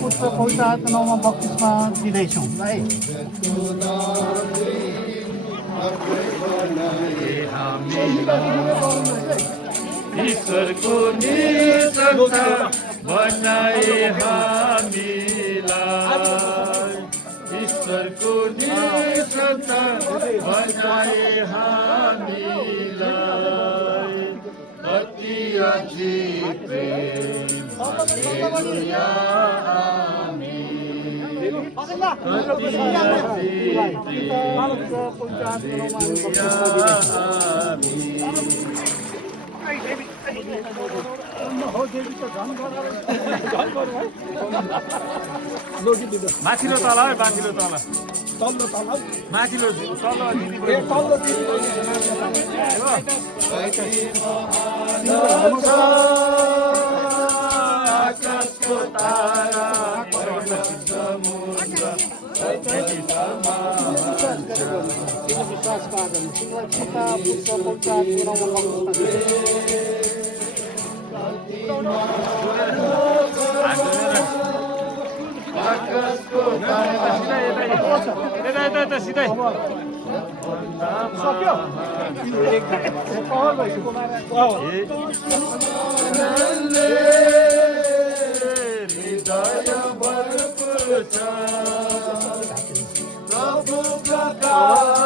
पुत्र पवित्र आत्मा नाउँमा बक्तिस्मा दिँदैछौँ है। ईश्वरको निसंता बनाए हामीलाई, ईश्वरको निसंता बनाए हामीलाई, अति अजीब प्रेम, हालेलुया आमीन। अति अजीब प्रेम, हालेलुया आमीन। माथिल्लो तल है, माथिल्लो तल, तल्लो तल, माथिल्लो तल आकाशको तारा समुद्र आकाशको तारा सिधै सक्यो हृदय भरपूर छ प्रभु प्रकाश